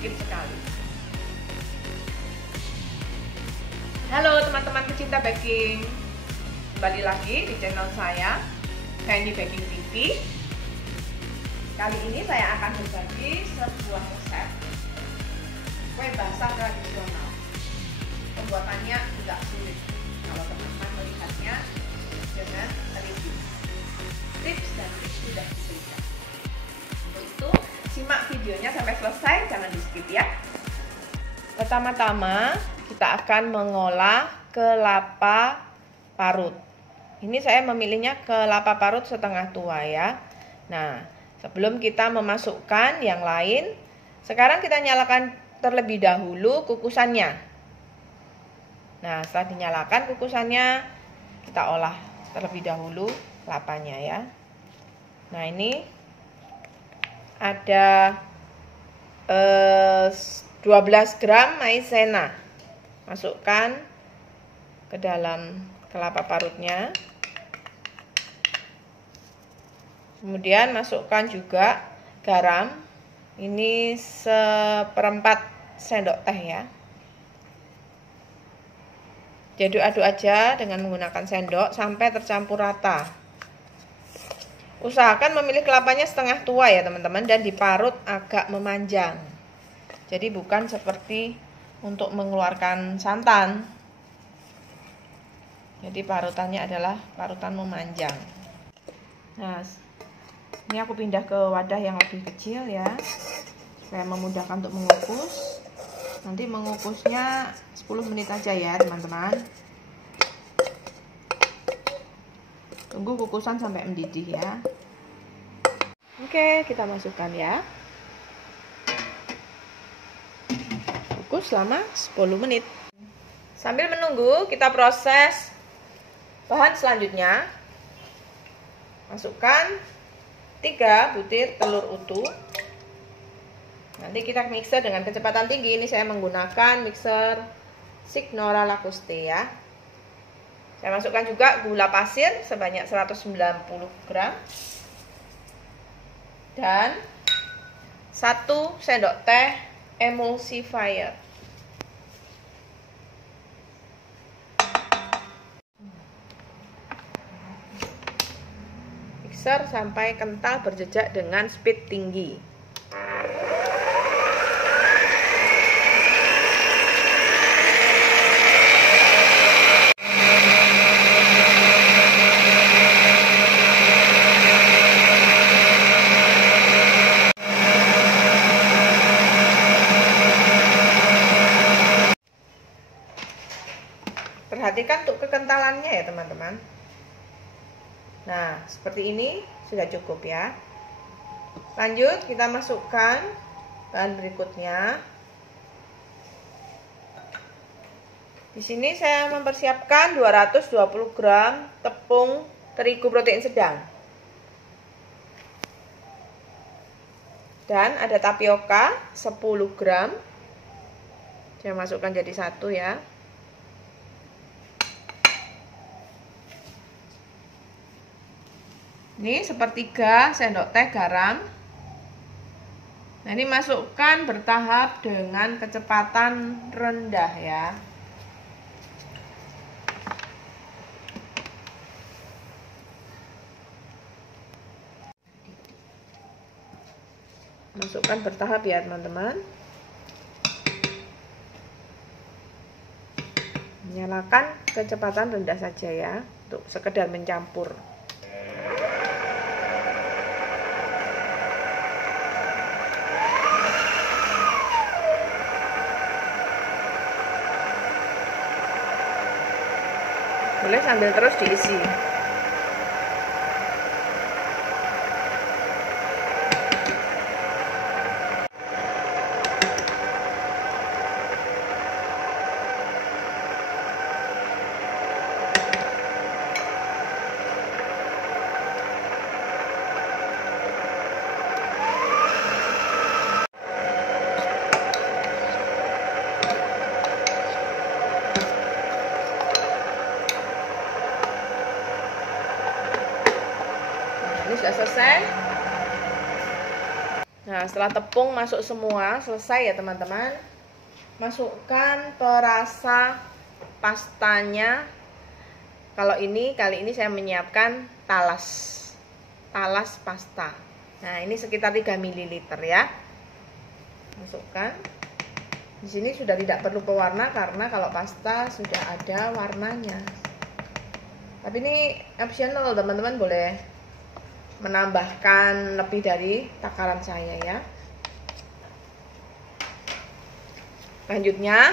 sedikit sekali. Halo teman-teman pecinta baking, kembali lagi di channel saya, Shiny Baking TV. Kali ini saya akan berbagi sebuah resep kue basah tradisional. Pembuatannya tidak sulit kalau teman-teman melihatnya dengan teliti. Tips dan trik sudah diberikan. Untuk itu, simak videonya sampai selesai, jangan di skip ya. Pertama-tama kita akan mengolah kelapa parut. Ini saya memilihnya kelapa parut setengah tua ya. Nah, sebelum kita memasukkan yang lain, sekarang kita nyalakan terlebih dahulu kukusannya. Nah, setelah dinyalakan kukusannya, kita olah terlebih dahulu kelapanya ya. Nah, ini ada 12 gram maizena. Masukkan ke dalam kelapa parutnya. Kemudian masukkan juga garam. Ini 1/4 sendok teh ya. Diaduk-aduk aja dengan menggunakan sendok sampai tercampur rata. Usahakan memilih kelapanya setengah tua ya teman-teman, dan diparut agak memanjang. Jadi bukan seperti untuk mengeluarkan santan. Jadi parutannya adalah parutan memanjang. Nah, ini aku pindah ke wadah yang lebih kecil ya, supaya memudahkan untuk mengukus. Nanti mengukusnya 10 menit aja ya teman-teman. Tunggu kukusan sampai mendidih ya. Oke, kita masukkan ya. Kukus selama 10 menit. Sambil menunggu, kita proses bahan selanjutnya. Masukkan 3 butir telur utuh. Nanti kita mixer dengan kecepatan tinggi. Ini saya menggunakan mixer Signora Lacuste ya. Saya masukkan juga gula pasir sebanyak 190 gram. Dan 1 sendok teh emulsifier. Mixer sampai kental berjejak dengan speed tinggi. Perhatikan untuk kekentalannya ya teman-teman. Nah, seperti ini sudah cukup ya. Lanjut kita masukkan bahan berikutnya. Di sini saya mempersiapkan 220 gram tepung terigu protein sedang. Dan ada tapioka 10 gram. Saya masukkan jadi satu ya. Ini 1/3 sendok teh garam. Nah, ini masukkan bertahap dengan kecepatan rendah ya. Masukkan bertahap ya teman-teman. Nyalakan kecepatan rendah saja ya, untuk sekedar mencampur. Boleh sambil terus diisi. Ini sudah selesai. Nah, setelah tepung masuk semua, selesai ya teman-teman. Masukkan perasa pastanya. Kali ini saya menyiapkan talas pasta. Nah, ini sekitar 3 ml ya. Masukkan. Di sini sudah tidak perlu pewarna karena kalau pasta sudah ada warnanya. Tapi ini optional, teman-teman boleh menambahkan lebih dari takaran saya ya. Selanjutnya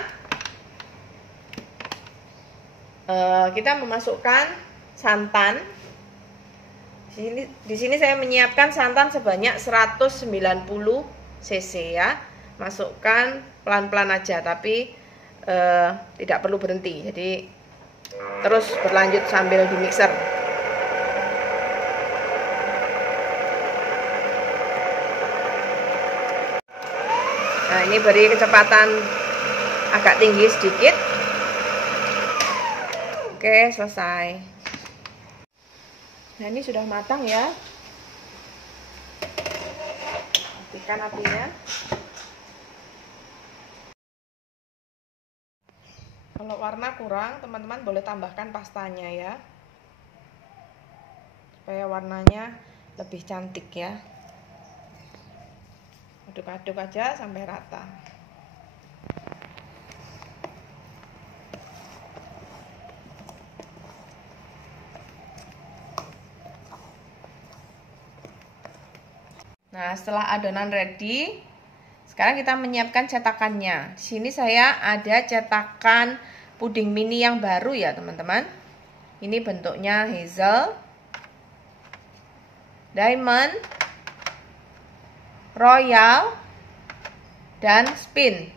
kita memasukkan santan. Di sini saya menyiapkan santan sebanyak 190 cc ya. Masukkan pelan-pelan aja, tapi tidak perlu berhenti. Jadi terus berlanjut sambil di mixer. Nah, ini beri kecepatan agak tinggi sedikit. Oke, selesai. Nah, ini sudah matang ya. Matikan apinya. Kalau warna kurang, teman-teman boleh tambahkan pastanya ya, supaya warnanya lebih cantik ya. Aduk-aduk aja sampai rata. Nah, setelah adonan ready, sekarang kita menyiapkan cetakannya. Di sini saya ada cetakan puding mini yang baru ya, teman-teman. Ini bentuknya hazel, diamond, royal, dan spin.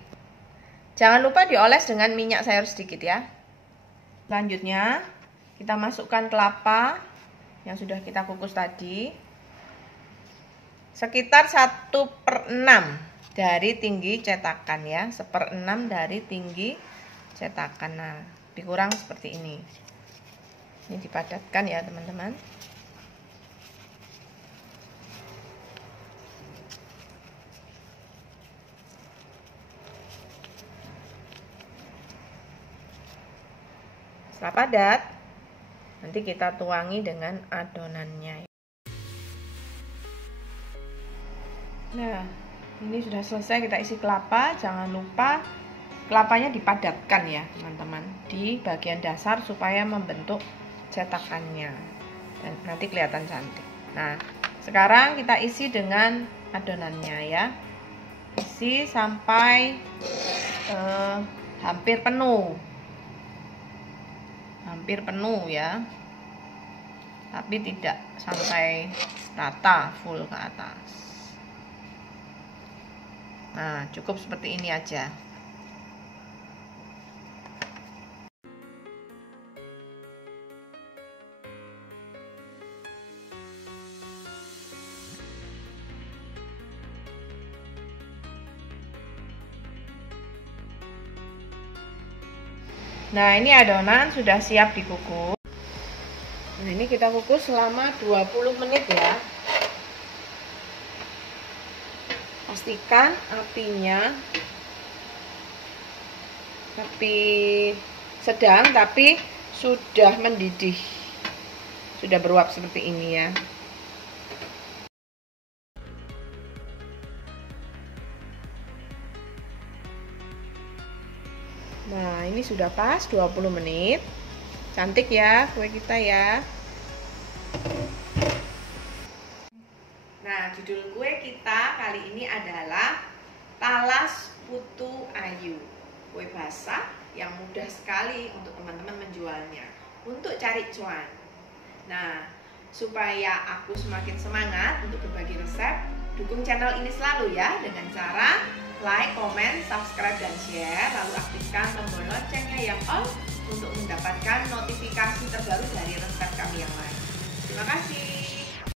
Jangan lupa dioles dengan minyak sayur sedikit ya. Selanjutnya kita masukkan kelapa yang sudah kita kukus tadi. Sekitar 1/6 dari tinggi cetakan ya, 1/6 dari tinggi cetakan. Nah, lebih kurang seperti ini. Ini dipadatkan ya teman-teman. Setelah padat, nanti kita tuangi dengan adonannya. Nah, ini sudah selesai, kita isi kelapa. Jangan lupa kelapanya dipadatkan ya teman-teman, di bagian dasar supaya membentuk cetakannya dan nanti kelihatan cantik. Nah, sekarang kita isi dengan adonannya ya. Isi sampai hampir penuh. Hampir penuh ya, tapi tidak sampai rata full ke atas. Nah, cukup seperti ini aja. Nah, ini adonan sudah siap dikukus. Nah, ini kita kukus selama 20 menit ya. Pastikan apinya api sedang tapi sudah mendidih. Sudah beruap seperti ini ya. Nah, ini sudah pas 20 menit. Cantik ya kue kita ya. Nah, judul kue kita kali ini adalah talas putu ayu. Kue basah yang mudah sekali untuk teman-teman menjualnya, untuk cari cuan. Nah, supaya aku semakin semangat untuk berbagi resep, dukung channel ini selalu ya dengan cara like, comment, subscribe, dan share. Lalu aktifkan tombol loncengnya yang on untuk mendapatkan notifikasi terbaru dari resep kami yang lain. Terima kasih.